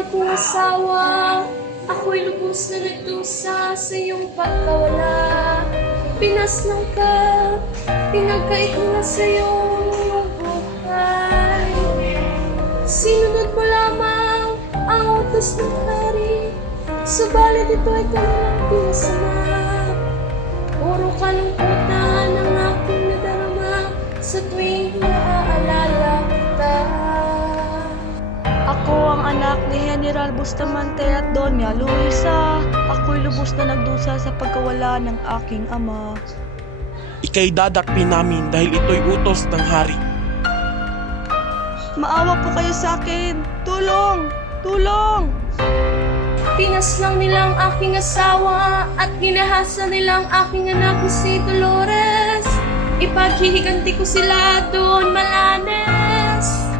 mahal kong asawa, ako'y lubos na nagdusa sa iyong pagkawala. Pinaslang ka, pinagkait mo na sa iyong buhay. Sinunod mo lamang ang utos ng hari, subalit ito ay kanilang pinasama. Puro kalungkutan ang aking nadarama sa tuwing naaalala kita. Ako ang anak ni General Bustamante at Doña Luisa. Ako'y lubos na nagdusa sa pagkawala ng aking ama. Ika'y dadakpin namin dahil ito'y utos ng hari. Maawa po kayo sa akin. Tulong! Tulong! Pinaslang nila ang aking asawa at ginahasa nila ang aking anak na si Dolores. Ipaghihiganti ko sila doon, Malanes.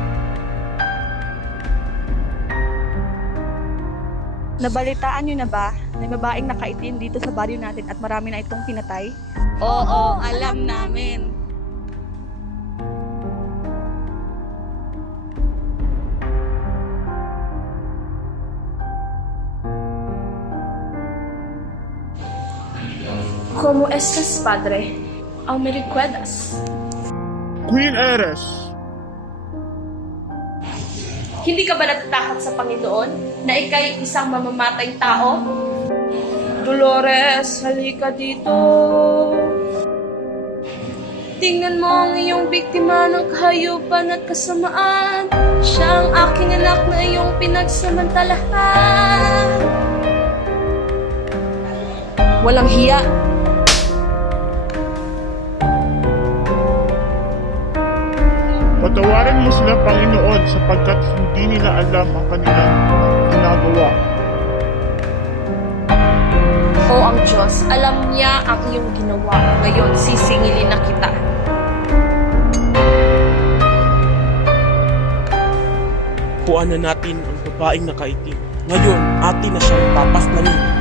Nabalitaan niyo na ba? May babaeng nakaitim dito sa baryo natin at marami na itong pinatay? Oo, alam namin. ¿Cómo estás, padre? ¿Aún me recuerdas? Queen Eres, Hindi ka ba natatakot sa Panginoon na ika'y isang mamamatayang tao? Dolores, halika dito. Tingnan mo ang iyong biktima ng kahayupan at kasamaan. Siya ang aking anak na iyong pinagsamantalahan. Walang hiya. patawarin mo sila, Panginoon, sapagkat hindi nila alam ang kanilang ginagawa. O ang Diyos, alam niya ang iyong ginawa. Ngayon, sisingilin na kita. Kuha na natin ang babaeng nakaitim. Ngayon, atin na siyang papaslamin.